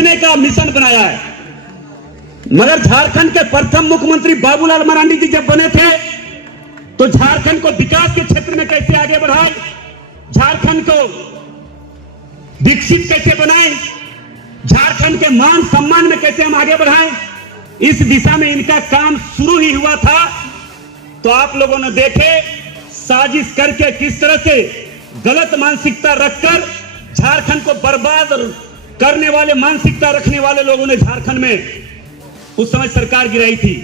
लूटने का मिशन बनाया है। मगर झारखंड के प्रथम मुख्यमंत्री बाबूलाल मरांडी जी जब बने थे तो झारखंड को विकास के क्षेत्र में कैसे आगे बढ़ाए, झारखंड को विकसित कैसे बनाए, झारखंड के मान सम्मान में कैसे हम आगे बढ़ाएं, इस दिशा में इनका काम शुरू ही हुआ था। तो आप लोगों ने देखे साजिश करके किस तरह से गलत मानसिकता रखकर झारखंड को बर्बाद करने वाले मानसिकता रखने वाले लोगों ने झारखंड में उस समय सरकार गिराई थी।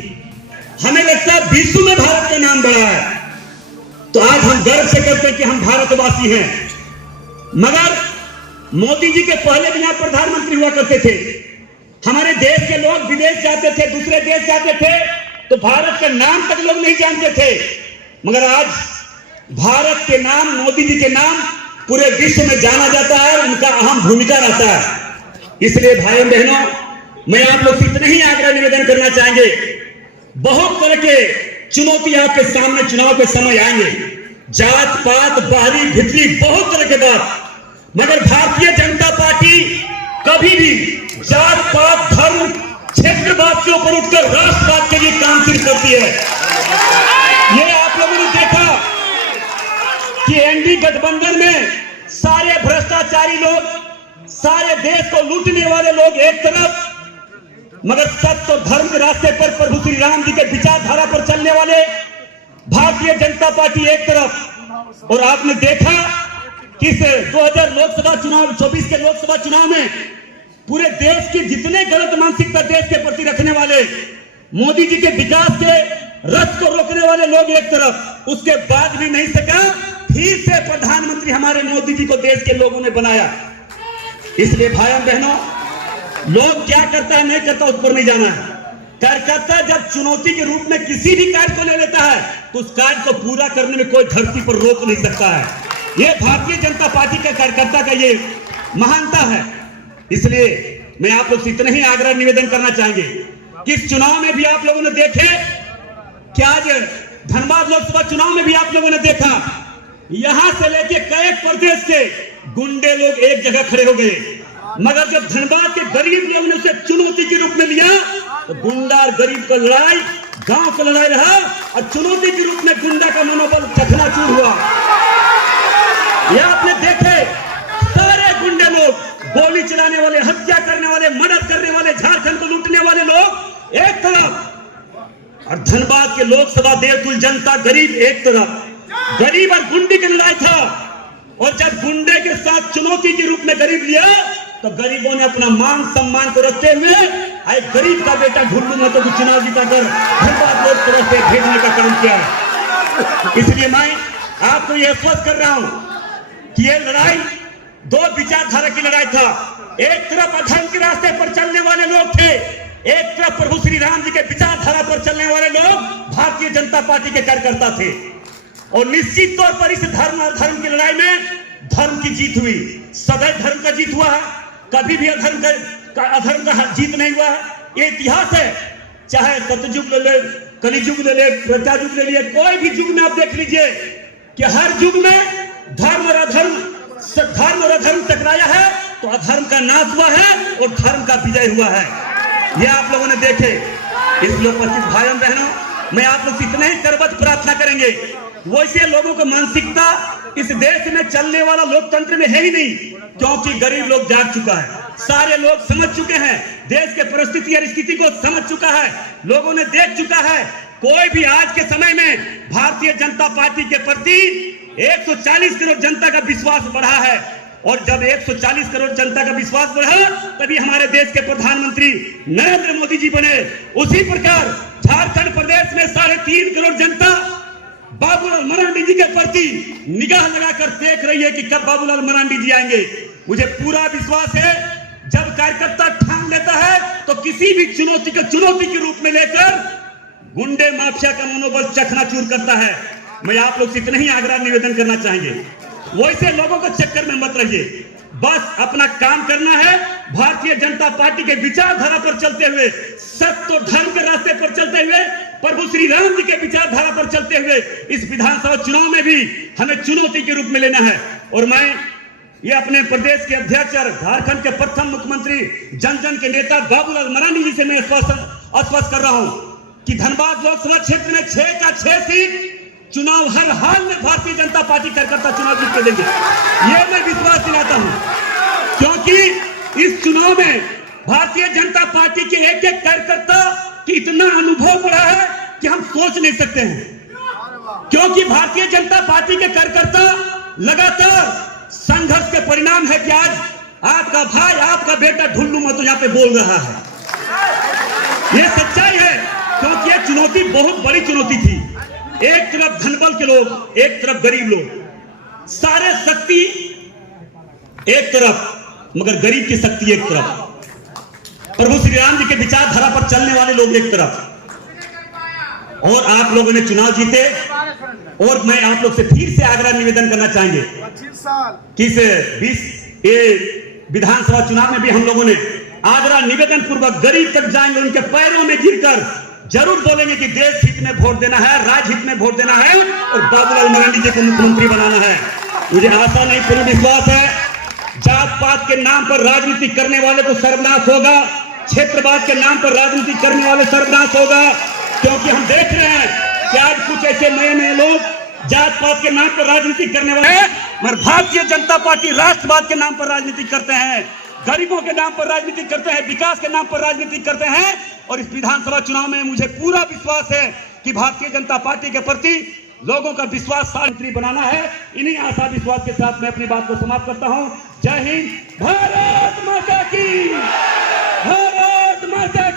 हमें लगता है विश्व में भारत का नाम बढ़ा है, तो आज हम गर्व से कहते हैं कि हम भारतवासी हैं। मगर मोदी जी के पहले भी यहाँ प्रधानमंत्री हुआ करते थे, हमारे देश के लोग विदेश जाते थे, दूसरे देश जाते थे, तो भारत के नाम तक लोग नहीं जानते थे। मगर आज भारत के नाम, मोदी जी के नाम पूरे विश्व में जाना जाता है, उनका अहम भूमिका रहता है। इसलिए भाइयों बहनों, मैं आप लोग से इतना ही आग्रह निवेदन करना चाहेंगे, बहुत तरह के चुनौती आपके सामने चुनाव के समय आएंगे, जात पात बाहरी भीतरी बहुत तरह के बात, मगर भारतीय जनता पार्टी कभी भी जात पात धर्म क्षेत्रवाद से ऊपर उठकर राष्ट्रवाद के लिए काम शुरू करती है। ये आप लोगों ने देखा कि एनडीए गठबंधन में सारे भ्रष्टाचारी लोग, सारे देश को लूटने वाले लोग एक तरफ, मगर सत्य और धर्म के रास्ते पर प्रभु श्री राम जी के विचारधारा पर चलने वाले भारतीय जनता पार्टी एक तरफ। और आपने देखा कि 2000 लोकसभा चुनाव 24 के लोकसभा चुनाव में पूरे देश की जितने गलत मानसिकता देश के प्रति रखने वाले, मोदी जी के विकास के रथ को रोकने वाले लोग एक तरफ, उसके बाद भी नहीं सका, फिर से प्रधानमंत्री हमारे मोदी जी को देश के लोगों ने बनाया। इसलिए भाइयों बहनों, लोग क्या करता है नहीं करता उस पर नहीं जाना है। कार्यकर्ता जब चुनौती के रूप में किसी भी कार्य को ले लेता है तो उस कार्य को पूरा करने में कोई धरती पर रोक नहीं सकता है। यह भारतीय जनता पार्टी के कार्यकर्ता का ये महानता है। इसलिए मैं आप लोग से इतना ही आग्रह निवेदन करना चाहेंगे कि इस चुनाव में भी आप लोगों ने देखे कि आज धनबाद लोकसभा चुनाव में भी आप लोगों ने देखा, यहां से लेके कई प्रदेश से गुंडे लोग एक जगह खड़े हो गए, मगर जब धनबाद के गरीब लोग ने उसे चुनौती के रूप में लिया तो गुंडा और गरीब का लड़ाई, गांव का लड़ाई रहा, और चुनौती के रूप में गुंडा का मनोबल चकनाचूर हुआ। यह आपने देखे सारे गुंडे लोग, गोली चलाने वाले, हत्या करने वाले, मर्डर करने वाले, झारखंड को लूटने वाले लोग एक तरफ, और धनबाद के लोकसभा देवतुल जनता गरीब एक तरफ। गरीब और गुंडे की लड़ाई था, और जब गुंडे के साथ चुनौती के रूप में गरीब लिया तो गरीबों ने अपना मान सम्मान को रखते हुए एक गरीब का बेटा ढुल्लू में तो चुनाव जीताकर धनबाद लोग तरफ से भेजने का काम किया है। इसलिए मैं आपको यह स्पष्ट कर रहा हूं कि यह लड़ाई दो विचारधारा की लड़ाई था। एक तरफ अधर्म के रास्ते पर चलने वाले लोग थे, एक तरफ प्रभु श्री राम जी के विचारधारा पर चलने वाले लोग भारतीय जनता पार्टी के कार्यकर्ता थे। और निश्चित तौर पर इस धर्म और धर्म की लड़ाई में धर्म की जीत हुई, सदैव धर्म का जीत हुआ है, कभी भी अधर्म का जीत नहीं हुआ है। ये इतिहास है, चाहे सतयुग ले ले, कलियुग ले ले, त्रेतायुग ले लिए, कोई भी युग में आप देख लीजिए कि हर युग में धर्म और अधर्म टकराया है तो अधर्म का नाश हुआ है और धर्म का विजय हुआ है। ये आप लोगों ने देखे। इसलिए उपस्थित भाइयों बहनों, मैं आप लोग से इतना ही करबद्ध प्रार्थना करेंगे, वैसे लोगों को मानसिकता इस देश में चलने वाला लोकतंत्र में है ही नहीं, क्योंकि गरीब लोग जाग चुका है, सारे लोग समझ चुके हैं, देश के परिस्थिति और स्थिति को समझ चुका है, लोगों ने देख चुका है। कोई भी आज के समय में भारतीय जनता पार्टी के प्रति 140 करोड़ जनता का विश्वास बढ़ा है, और जब 140 करोड़ जनता का विश्वास बढ़ा तभी हमारे देश के प्रधानमंत्री नरेंद्र मोदी जी बने। उसी प्रकार झारखंड प्रदेश में 3.5 करोड़ जनता बाबूलाल मरांडी जी के प्रति निगाह लगाकर देख रही है कि कब बाबूलाल मरांडी जी आएंगे। मुझे पूरा विश्वास है, जब कार्यकर्ता ठान लेता है तो किसी भी चुनौती के रूप में लेकर गुंडे माफिया का मनोबल चकनाचूर करता है। मैं आप लोग से इतना ही आग्रह निवेदन करना चाहेंगे, वैसे लोगों को चक्कर में मत रहिए, बस अपना काम करना है, भारतीय जनता पार्टी के विचारधारा पर चलते हुए, सत्य और धर्म के रास्ते पर चलते हुए, प्रभु श्री राम जी के विचारधारा पर चलते हुए इस विधानसभा चुनाव में भी हमें चुनौती के रूप में लेना है। और मैं ये अपने प्रदेश के अध्यक्ष और झारखंड के प्रथम मुख्यमंत्री जन जन के नेता बाबूलाल मरांडी जी से मैं स्पष्ट कर रहा हूं कि धनबाद लोकसभा क्षेत्र में 6 का 6 सीट चुनाव हर हाल में भारतीय जनता पार्टी कार्यकर्ता चुनाव जीत के देंगे। ये मैं विश्वास दिलाता हूं, क्योंकि इस चुनाव में भारतीय जनता पार्टी के एक एक कार्यकर्ता की इतना अनुभव बढ़ा है कि हम सोच नहीं सकते हैं। क्योंकि भारतीय जनता पार्टी के कार्यकर्ता लगातार संघर्ष के परिणाम है कि आज आपका भाई, आपका बेटा ढुल्लू महतो यहाँ पे बोल रहा है। ये सच्चाई है, क्योंकि ये चुनौती बहुत बड़ी चुनौती थी। एक तरफ धनबल के लोग, एक तरफ गरीब लोग, सारे शक्ति एक तरफ मगर गरीब की शक्ति एक तरफ, प्रभु श्री राम जी के विचारधारा पर चलने वाले लोग एक तरफ। और आप लोगों ने चुनाव जीते, और मैं आप लोग से फिर से आग्रह निवेदन करना चाहेंगे कि इस 20 विधानसभा चुनाव में भी हम लोगों ने आग्रह निवेदन पूर्वक गरीब तक जाएंगे, उनके पैरों में गिरकर जरूर बोलेंगे कि देश हित में वोट देना है, राज्य हित में वोट देना है और बाबूलाल मरांडी जी को मुख्यमंत्री बनाना है। मुझे आशा नहीं, पूर्ण विश्वास है जात पात के नाम पर राजनीति करने वाले को सर्वनाश होगा, क्षेत्रवाद के नाम पर राजनीति करने वाले सर्वनाश होगा। क्योंकि हम देख रहे हैं कि आज कुछ ऐसे नए नए लोग जात पात के नाम पर राजनीति करने वाले हैं, मगर भारतीय जनता पार्टी राष्ट्रवाद के नाम पर राजनीति करते हैं, गरीबों के नाम पर राजनीति करते हैं, विकास के नाम पर राजनीति करते हैं। और इस विधानसभा चुनाव में मुझे पूरा विश्वास है कि भारतीय जनता पार्टी के प्रति लोगों का विश्वास मंत्री बनाना है। इन्हीं आशा विश्वास के साथ मैं अपनी बात को समाप्त करता हूं। जय हिंद, भारत माता की, भारत माता की।